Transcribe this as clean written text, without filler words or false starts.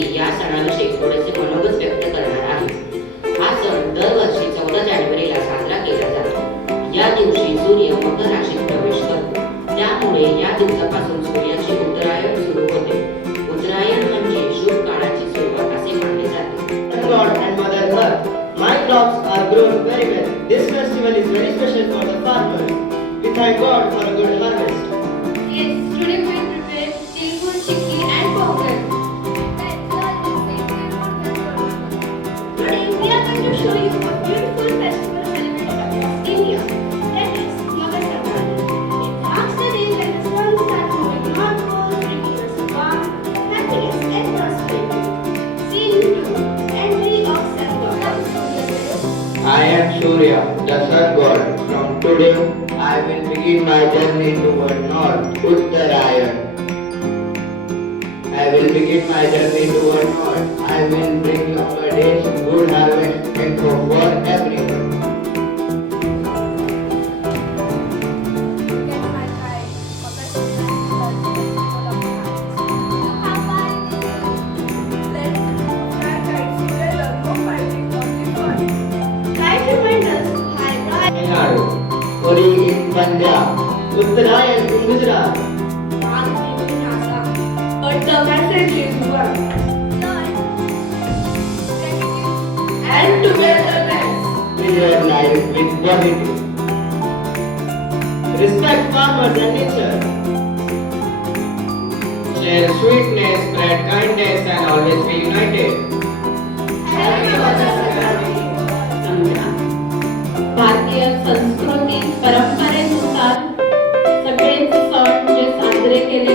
मी या सणाविषयी थोडेसे मनोगत व्यक्त करणार आहे. हा सण दरवर्षी 14 जानेवारीला साजरा केला जातो. या दिवशी सूर्य मकर राशीत प्रवेश करतो. त्यामुळे या दिवसापासून सूर्याची उत्तरायण सुरू होते. उत्तरायण म्हणजे शुभ काळाची सुरुवात असे मानले जाते. God and Mother Earth, my crops are grown very well. This festival is very special for the farmers. We thank God for a good harvest. Yes, today we will prepare tilgur, chikki and pongal. Today we are going to show you a beautiful festival celebrated across India. That is Makar Sankranti. It marks the day when the sun starts moving northward, bringing us warmth, happiness and prosperity. Scene 2. Entry of Sun God. I am Surya, the sun god. From today, I will begin my journey toward north, Uttarayan. I will begin my journey toward north. I will bring longer days, good harvest, and hope for everyone. Life reminds us high rise. Tamil Nadu, Holi in Punjab, Uttarayan in Gujarat. But the message is one. And togetherness. live your life with positive. Respect farmers and nature. Share sweetness, spread kindness, and always be united. Happy Makar Sankranti. भारतीय संस्कृती परंपरेनुसार सगळेच सण जे साजरे केले